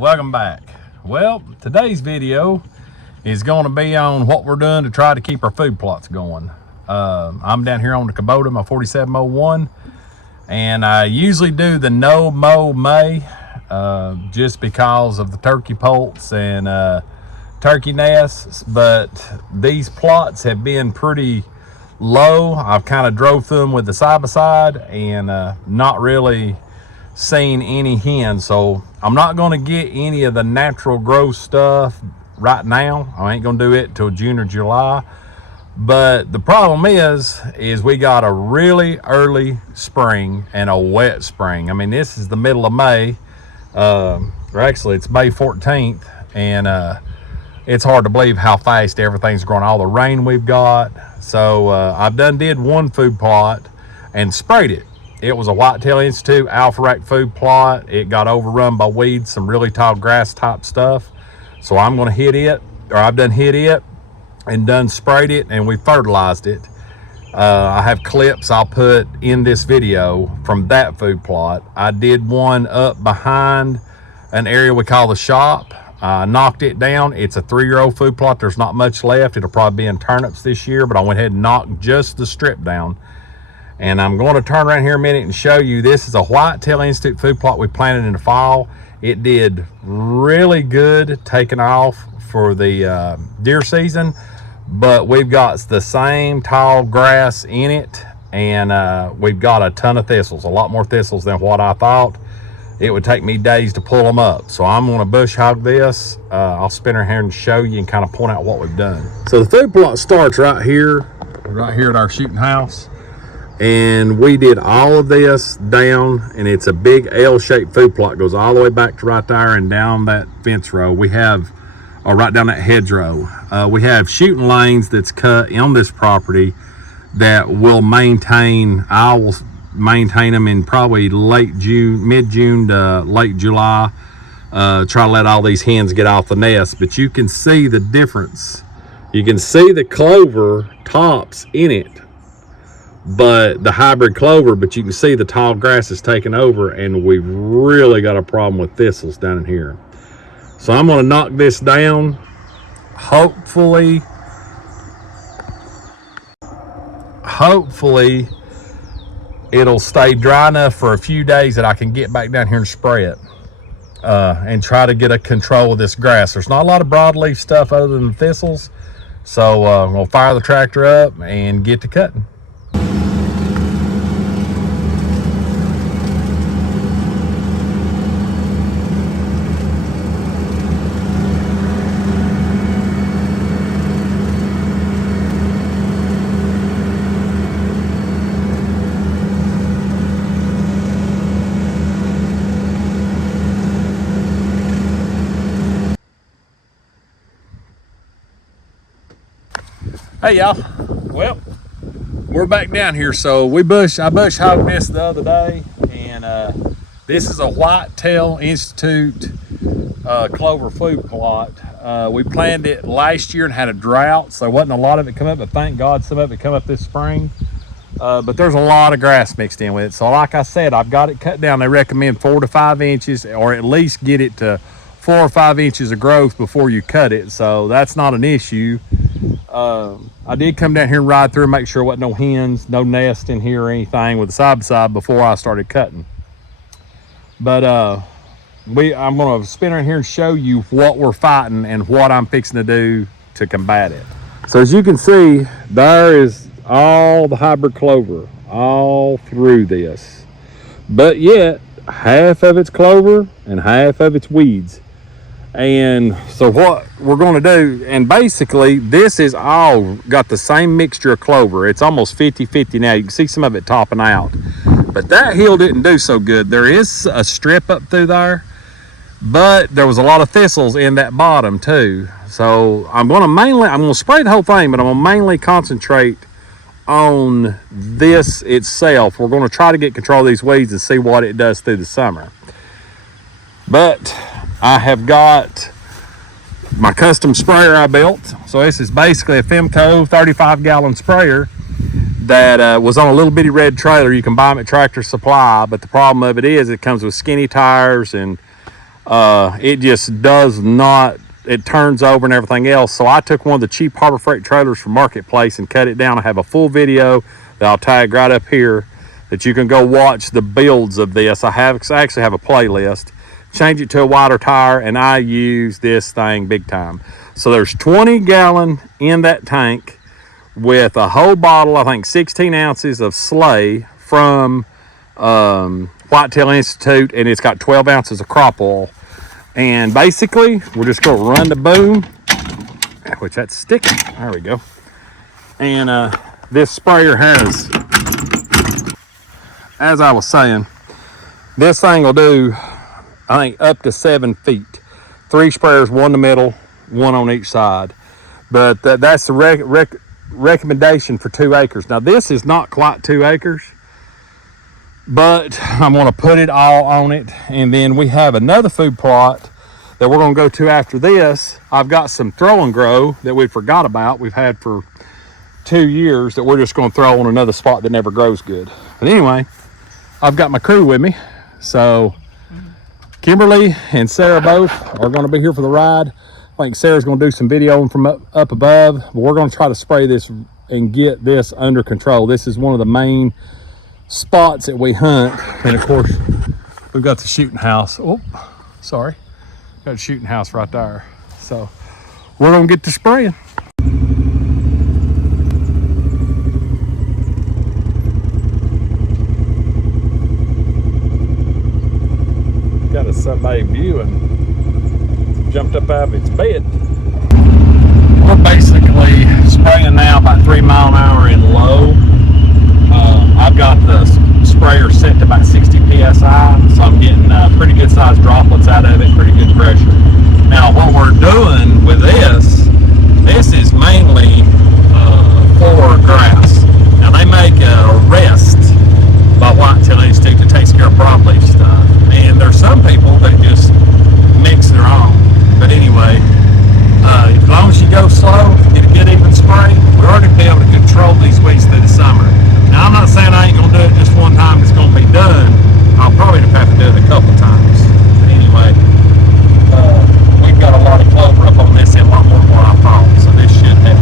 welcome back. Well, today's video is going to be on what we're doing to try to keep our food plots going. I'm down here on the Kubota, my 4701, and I usually do the no mow May just because of the turkey poults and turkey nests, but these plots have been pretty low. I've kind of drove through them with the side-by-side and not really seen any hens, so I'm not going to get any of the natural growth stuff right now. I ain't going to do it till June or July. But the problem is we got a really early spring and a wet spring. I mean, this is the middle of May, or actually it's May 14th, and it's hard to believe how fast everything's growing, all the rain we've got. So I've did one food plot and sprayed it. It was a Whitetail Institute Alpha Rack food plot. It got overrun by weeds, some really tall grass type stuff. So I'm going to hit it, or I've done hit it and done sprayed it, and we fertilized it. I have clips I'll put in this video from that food plot. I did one up behind an area we call the shop. I knocked it down. It's a 3-year-old food plot. There's not much left. It'll probably be in turnips this year, but I went ahead and knocked just the strip down. And I'm going to turn around here a minute and show you, this is a Whitetail Institute food plot we planted in the fall. It did really good taking off for the deer season, but we've got the same tall grass in it, and we've got a ton of thistles, a lot more thistles than what I thought. It would take me days to pull them up. So I'm gonna bush hog this. I'll spin her here and show you and kind of point out what we've done. So the food plot starts right here at our shooting house. And we did all of this down, and it's a big L-shaped food plot. Goes all the way back to right there and down that fence row. We have, or right down that hedgerow. We have shooting lanes that's cut on this property that will maintain, I will maintain them in probably late June, mid-June to late July. Try to let all these hens get off the nest, but you can see the difference. You can see the clover tops in it, but the hybrid clover, but you can see the tall grass is taking over, and we've really got a problem with thistles down in here. So I'm going to knock this down. Hopefully it'll stay dry enough for a few days that I can get back down here and spray it and try to get a control of this grass. There's not a lot of broadleaf stuff other than the thistles, so we'll fire the tractor up and get to cutting. Hey y'all, well, we're back down here. So I bush hogged this the other day, and this is a Whitetail Institute clover food plot. We planted it last year and had a drought, so there wasn't a lot of it come up, but thank God some of it come up this spring. But there's a lot of grass mixed in with it. So like I said, I've got it cut down. They recommend 4 to 5 inches, or at least get it to 4 or 5 inches of growth before you cut it. So that's not an issue. I did come down here and ride through and make sure there wasn't no hens, no nest in here or anything with the side-by-side before I started cutting. But I'm going to spin around here and show you what we're fighting and what I'm fixing to do to combat it. So as you can see, there is all the hybrid clover all through this. But yet, half of it's clover and half of it's weeds. And so what we're going to do, and basically this is all got the same mixture of clover. It's almost 50-50 now. You can see some of it topping out, but that hill didn't do so good. There is a strip up through there, but there was a lot of thistles in that bottom too. So I'm going to spray the whole thing, but I'm going to mainly concentrate on this itself. We're going to try to get control of these weeds and see what it does through the summer. But I have got my custom sprayer I built. So this is basically a Femco 35-gallon sprayer that was on a little bitty red trailer. You can buy them at Tractor Supply, but the problem of it is it comes with skinny tires, and It just does not, it turns over and everything else. So I took one of the cheap Harbor Freight trailers from Marketplace and cut it down. I have a full video that I'll tag right up here that you can go watch the builds of this. I actually have a playlist. Change it to a wider tire, and I use this thing big time. So there's 20 gallon in that tank with a whole bottle, I think 16 ounces of Slay from Whitetail Institute, and it's got 12 ounces of crop oil. And basically, we're just going to run the boom, which that's sticky. There we go. And this sprayer has, as I was saying, this thing will do, I think, up to 7 feet. 3 sprayers, one in the middle, one on each side. But that's the recommendation for 2 acres. Now, this is not quite 2 acres, but I'm going to put it all on it. And then we have another food plot that we're going to go to after this. I've got some Throw Gro that we forgot about. We've had for 2 years that we're just going to throw on another spot that never grows good. But anyway, I've got my crew with me. So Kimberly and Sarah both are going to be here for the ride. I think Sarah's going to do some videoing from up above, but we're going to try to spray this and get this under control. This is one of the main spots that we hunt. And of course, we've got the shooting house. Oh, sorry. Got a shooting house right there. So we're going to get to spraying. Got a somebody viewing. Jumped up out of its bed. We're basically spraying now about 3 mile an hour in low. I've got the sprayer set to about 60 psi, so I'm getting pretty good sized droplets out of it, pretty good pressure. Now what we're doing with this is mainly for grass. Now they make a rest by Whitetail Institute that takes care of broadleaf stuff, and there's some people that just mix their own. But anyway, as long as you go slow, get a good even spray, we're already be able to control these weeds through the summer. Now I'm not saying I ain't gonna do it just one time, it's gonna be done. I'll probably have to do it a couple times. But anyway, we've got a lot of clover up on this, and a lot more than what I thought, so this should help.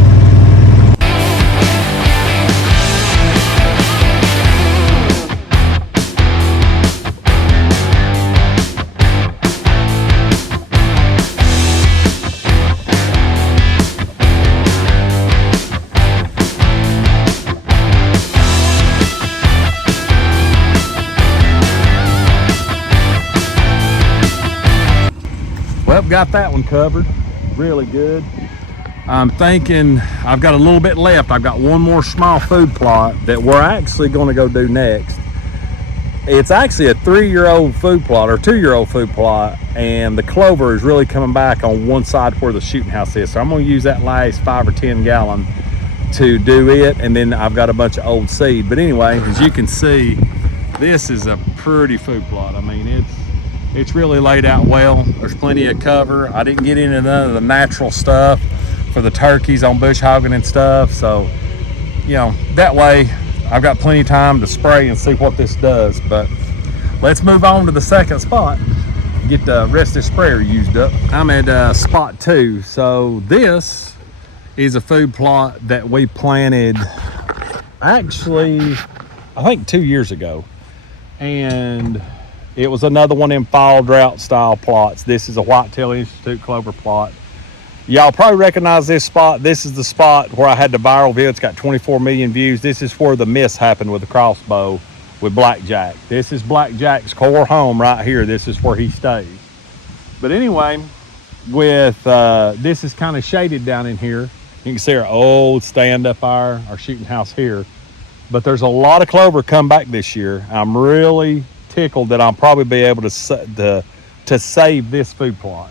Well, got that one covered really good. I'm thinking I've got a little bit left. I've got one more small food plot that we're actually going to go do next. It's actually a 3-year-old food plot or 2-year-old food plot, and the clover is really coming back on one side where the shooting house is. So I'm going to use that last 5 or 10 gallon to do it, and then I've got a bunch of old seed. But anyway, as you can see, this is a pretty food plot. I mean, it's really laid out well. There's plenty of cover. I didn't get into none of the natural stuff for the turkeys on bush hogging and stuff. So, you know, that way I've got plenty of time to spray and see what this does. But let's move on to the second spot. Get the rest of the sprayer used up. I'm at spot 2. So this is a food plot that we planted actually, I think 2 years ago. And it was another one in fall drought style plots. This is a Whitetail Institute clover plot. Y'all probably recognize this spot. This is the spot where I had the viral video. It's got 24 million views. This is where the miss happened with the crossbow with Blackjack. This is Blackjack's core home right here. This is where he stays. But anyway, with this is kind of shaded down in here. You can see our old stand up our shooting house here. But there's a lot of clover come back this year. I'm really tickled that I'll probably be able to save this food plot.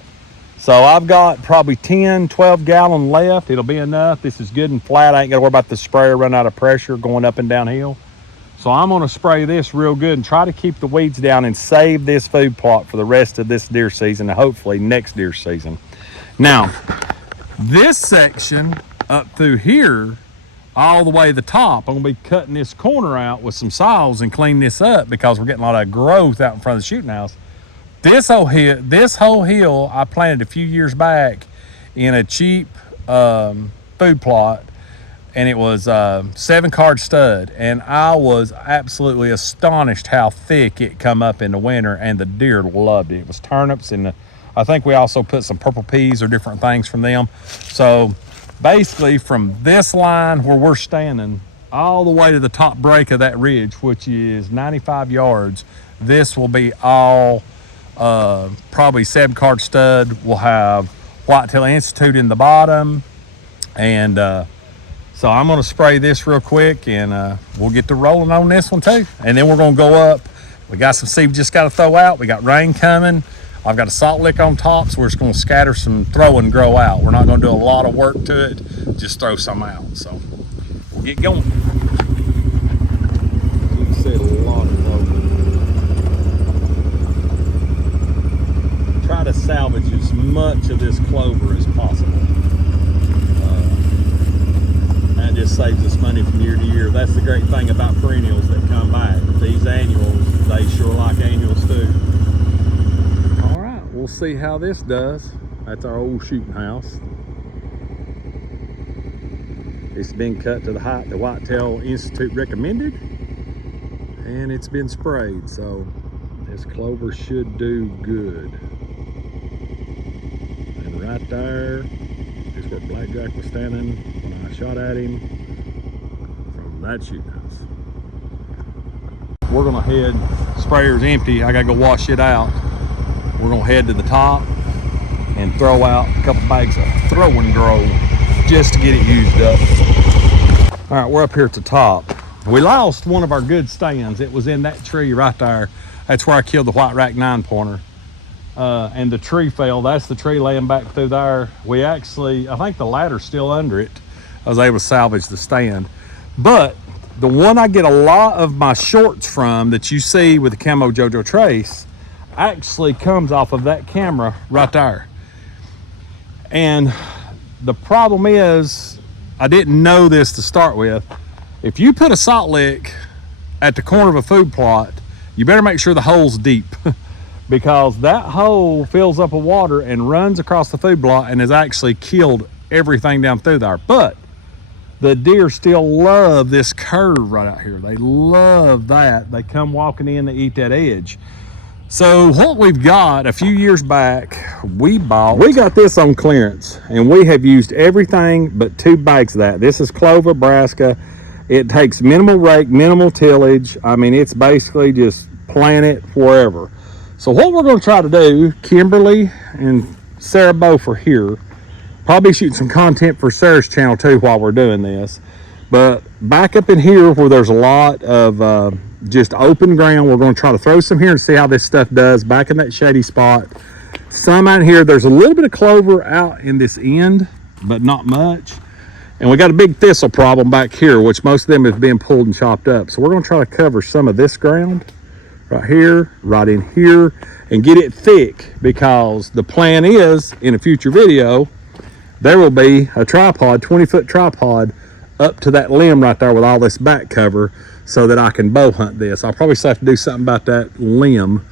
So I've got probably 10, 12 gallon left. It'll be enough. This is good and flat. I ain't gotta worry about the sprayer running out of pressure going up and downhill. So I'm gonna spray this real good and try to keep the weeds down and save this food plot for the rest of this deer season and hopefully next deer season. Now, this section up through here, all the way to the top, I'm gonna be cutting this corner out with some saws and clean this up because we're getting a lot of growth out in front of the shooting house. This whole hill I planted a few years back in a cheap food plot, and it was 7-card stud, and I was absolutely astonished how thick it come up in the winter, and the deer loved it. It was turnips, and I think we also put some purple peas or different things from them. So basically from this line where we're standing all the way to the top break of that ridge, which is 95 yards, this will be all probably 7-card stud. We'll have Whitetail Institute in the bottom, and so I'm going to spray this real quick, and we'll get to rolling on this one too. And then we're going to go up. We got some seed we just got to throw out. We got rain coming. I've got a salt lick on top, so we're just going to scatter some Throw and Grow out. We're not going to do a lot of work to it, just throw some out. So we'll get going. You can see a lot of clover. Try to salvage as much of this clover as possible. That just saves us money from year to year. That's the great thing about perennials that come back. These annuals, they sure like annuals too. All right, we'll see how this does. That's our old shooting house. It's been cut to the height the Whitetail Institute recommended, and it's been sprayed, so this clover should do good. And right there is where Blackjack was standing when I shot at him from that shooting house. We're gonna head, sprayer's empty, I gotta go wash it out. We're gonna head to the top and throw out a couple bags of Throw and Grow just to get it used up. All right, we're up here at the top. We lost one of our good stands. It was in that tree right there. That's where I killed the white rack 9-pointer. And the tree fell. That's the tree laying back through there. We actually, I think the ladder's still under it. I was able to salvage the stand. But the one I get a lot of my shorts from that you see with the Camo JoJo Trace actually comes off of that camera right there. And the problem is, I didn't know this to start with. If you put a salt lick at the corner of a food plot, you better make sure the hole's deep because that hole fills up with water and runs across the food plot and has actually killed everything down through there. But the deer still love this curve right out here. They love that. They come walking in to eat that edge. So what we've got, a few years back, we got this on clearance, and we have used everything but 2 bags of that. This is clover, brassica. It takes minimal rake, minimal tillage. I mean, it's basically just plant it wherever. So what we're going to try to do, Kimberly and Sarah both are here. Probably shooting some content for Sarah's channel too while we're doing this. But back up in here where there's a lot of just open ground, we're going to try to throw some here and see how this stuff does. Back in that shady spot. Some out here, there's a little bit of clover out in this end, but not much. And we got a big thistle problem back here, which most of them have been pulled and chopped up. So we're going to try to cover some of this ground right here, right in here, and get it thick, because the plan is in a future video, there will be a tripod, 20-foot tripod up to that limb right there with all this back cover so that I can bow hunt this. I'll probably still have to do something about that limb,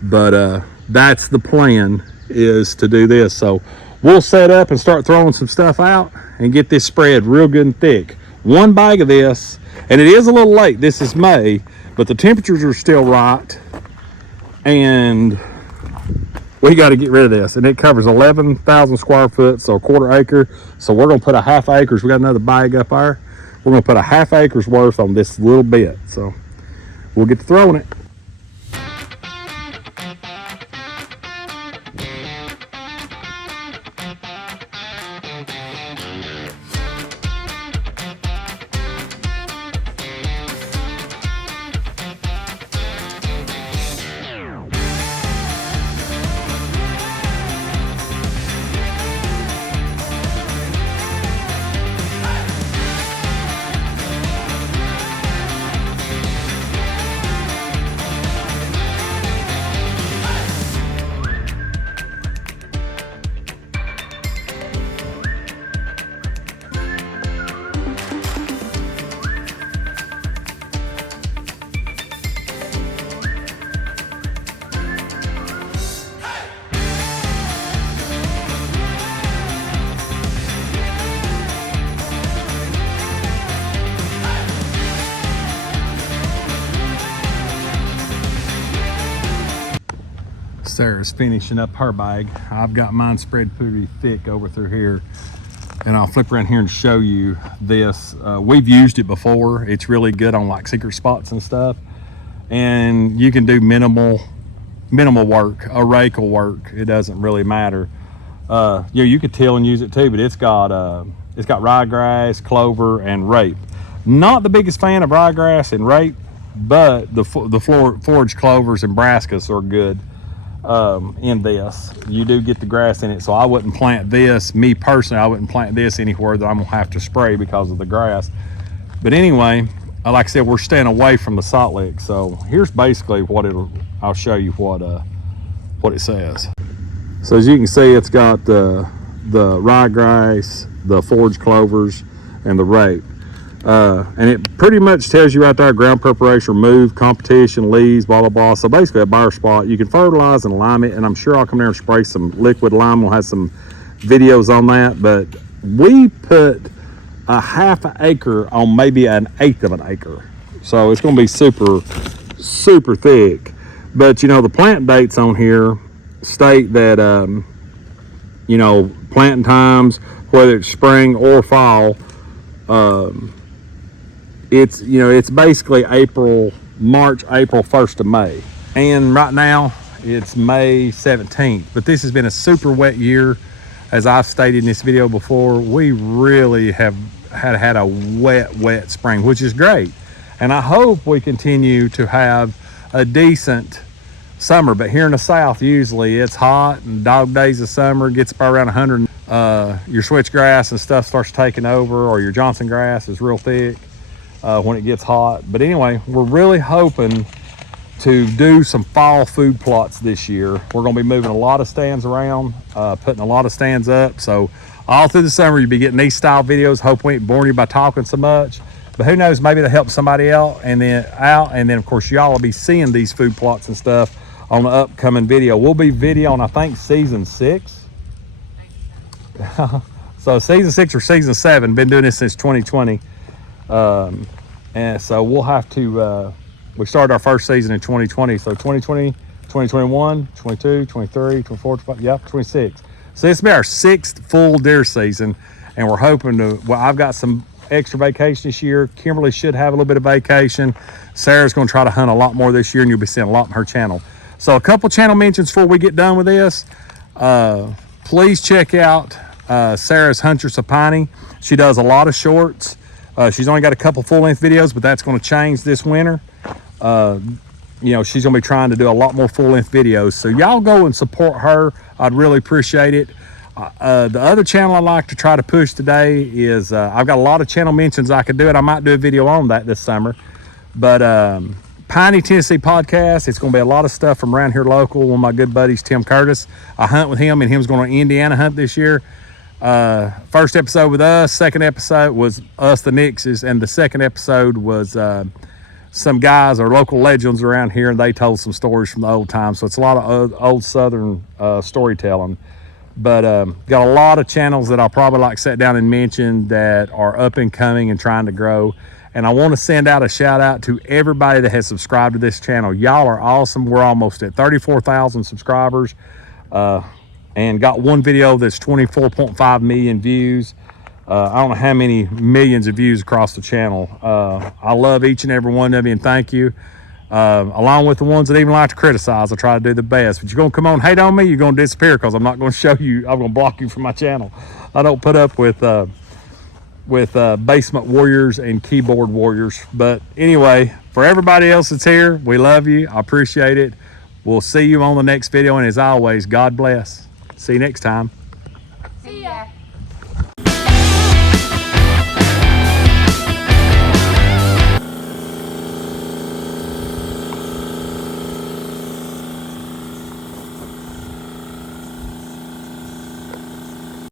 but that's the plan, is to do this. So we'll set up and start throwing some stuff out and get this spread real good and thick. 1 bag of this, and it is a little late. This is May, but the temperatures are still right, and we got to get rid of this. And it covers 11,000 square foot, so a 1/4 acre. So we're going to put a 1/2 acres. We got another bag up there. We're going to put a 1/2 acres worth on this little bit. So we'll get to throwing it. Sarah's finishing up her bag. I've got mine spread pretty thick over through here. And I'll flip around here and show you this. We've used it before. It's really good on like secret spots and stuff. And you can do minimal work. A rake will work. It doesn't really matter. You could till and use it too, but it's got ryegrass, clover, and rape. Not the biggest fan of ryegrass and rape, but the forage clovers and brassicas are good in this. You do get the grass in it, so I wouldn't plant this. Me personally, I wouldn't plant this anywhere that I'm gonna have to spray because of the grass. But anyway, like I said, we're staying away from the salt lick. So here's basically what I'll show you what it says. So as you can see, it's got the ryegrass, the forage clovers, and the rape. And it pretty much tells you right there, ground preparation, remove, competition, leaves, blah, blah, blah. So basically a bare spot. You can fertilize and lime it, and I'm sure I'll come there and spray some liquid lime. We'll have some videos on that, but we put a half an acre on maybe an eighth of an acre. So it's gonna be super, super thick. But you know, the plant dates on here state that, planting times, whether it's spring or fall, it's basically March, April, 1st of May. And right now it's May 17th, but this has been a super wet year. As I've stated in this video before, we really have had a wet spring, which is great. And I hope we continue to have a decent summer. But here in the South, usually it's hot and dog days of summer, gets up around 100. Your switchgrass and stuff starts taking over, or your Johnson grass is real thick when it gets hot. But anyway, we're really hoping to do some fall food plots this year. We're going to be moving a lot of stands around, putting a lot of stands up. So all through the summer, you'll be getting these style videos. Hope we ain't boring you by talking so much. But who knows, maybe they'll help somebody else. And then of course, y'all will be seeing these food plots and stuff on the upcoming video. We'll be videoing, I think, season 6. So season 6 or season 7. Been doing this since 2020. And so we'll have to, we started our first season in 2020. So 2020, 2021, 22, 23, 24, 25, yeah, 26. So this will be our 6th full deer season. And we're hoping to, well, I've got some extra vacation this year. Kimberly should have a little bit of vacation. Sarah's going to try to hunt a lot more this year, and you'll be seeing a lot on her channel. So a couple channel mentions before we get done with this. Please check out Sarah's Huntress of Piney. She does a lot of shorts. She's only got a couple full-length videos, but that's going to change this winter. She's going to be trying to do a lot more full-length videos. So y'all go and support her. I'd really appreciate it. The other channel I'd like to try to push today is, I've got a lot of channel mentions I could do it. I might do a video on that this summer. But Piney, Tennessee podcast. It's going to be a lot of stuff from around here local. One of my good buddies, Tim Curtis. I hunt with him, and him's going to Indiana hunt this year. First episode with us. Second episode was us, the Nixes, and the second episode was some guys or local legends around here, and they told some stories from the old times. So it's a lot of old Southern storytelling. But got a lot of channels that I'll probably like sit down and mention that are up and coming and trying to grow. And I want to send out a shout out to everybody that has subscribed to this channel. Y'all are awesome. We're almost at 34,000 subscribers, and got one video that's 24.5 million views. I don't know how many millions of views across the channel. I love each and every one of you, and thank you. Along with the ones that even like to criticize, I try to do the best. But you're gonna come on and hate on me, you're gonna disappear, because I'm not gonna show you. I'm gonna block you from my channel. I don't put up with basement warriors and keyboard warriors. But anyway, for everybody else that's here, we love you. I appreciate it. We'll see you on the next video, and as always, God bless. See you next time. See ya.